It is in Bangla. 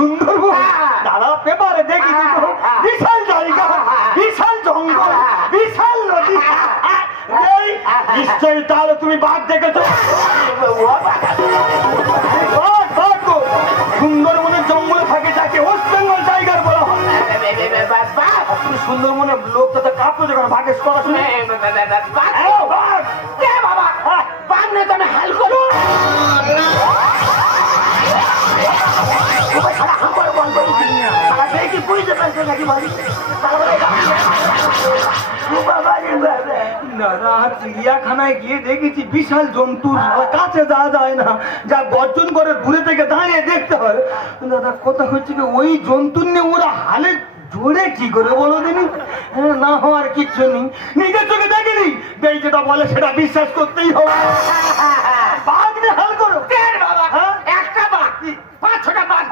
সুন্দরবন দাদা পেপারে দেখি বিশাল জায়গা, বিশাল জঙ্গল, বিশাল নদী। নিশ্চয়ই তাহলে তুমি বাঘ দেখেছো? সুন্দরবনের জঙ্গলে থাকে যাকে ওয়েস্ট বেঙ্গল টাইগার বলা হয়। সুন্দরবনের লোক তো কাঁপতো যখন বাঘের কথা শুনে। বাবা বাঘ নেই তো আমি হাল করবো। দাদা চিড়িয়াখানায় গিয়ে দেখেছি বিশাল জন্তু, কাছে যাওয়া যায় না, যা গর্জন করে দূরে থেকে দাঁড়িয়ে দেখতে হয়। দাদা কথা হচ্ছে কি ওই জন্তু নিয়ে ওরা হালে জোরে কি করে বলো দিনি? না হওয়ার কিচ্ছু নেই, নিজের চোখে দেখিনি, যেটা বলে সেটা বিশ্বাস করতেই হবে। বাঘ নিয়ে হাল করো বাবা একটা বাঘ 5-6টা বাঘ